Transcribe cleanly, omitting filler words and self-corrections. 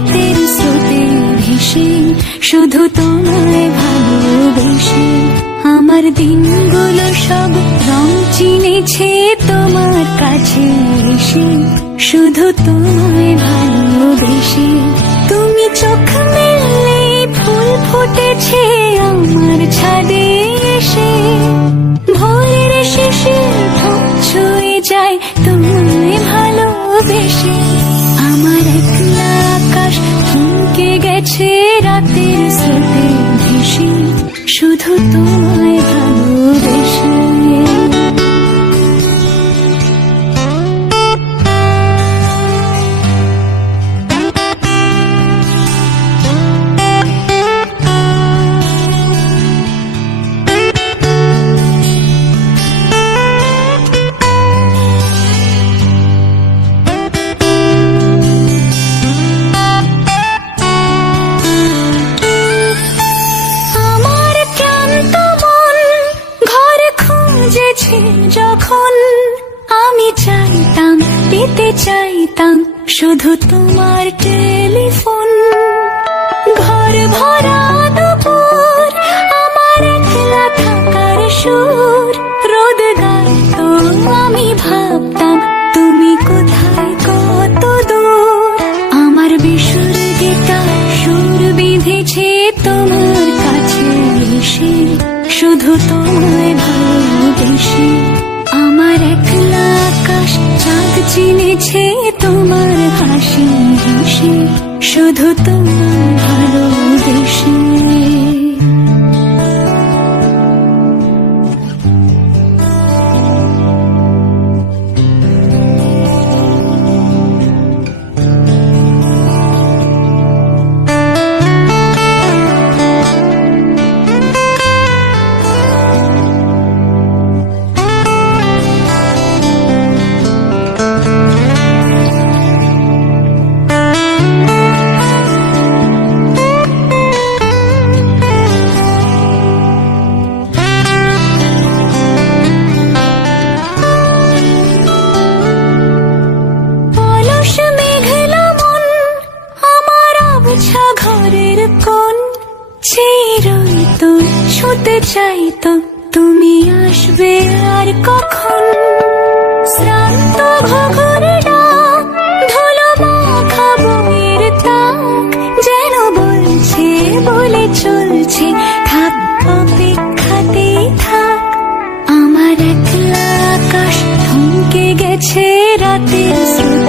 রাতের স্রোতে ভেসে, শুধু তোমায় ভালোবেসে। আমার দিনগুলো সব রং চিনেছে তোমার কাছে এসে, শুধু তোমায় ভালোবেসে। তুমি চোখ মেললে ফুল ফুটেছে আমার ছাদে এসে, ভোরের শেষে ঠোঁট ছুঁয়ে যায় তোমায় ভালোবেসে। আমার একলা আকাশ থমকে গেছে রাতের স্রোতে ভেসে, শুধু তোমায় ভালোবেসে। যখন আমি চাইতাম, পেতে চাইতাম শুধু তোমার টেলিফোন। ঘর ভরা দুপুর, আমার একলা থাকার সুর, রোদ গাইতো আমি ভাবতাম তুমি কোথায় কত দূর। আমার বেসুর গিটার সুর বিঁধেছে তোমার কাছে এসে, শুধু তোমায় ভালোবেসে। আমার একলা আকাশ চাঁদ চিনেছে তোমার হাসি হেসে, শুধু তোমায় ভালোবেসে। ঘরের কোণ চিরতো ছুতে চাইতো তুমি আসবে আর কখন। শ্রান্ত ঘঘর ডাক, ধুলো মাখা বইয়ের তাক, যেন বলছে বলে চলছে থাক অপেক্ষাতেই থাক। আমার একলা আকাশ থমকে গেছে রাতের স্রোতে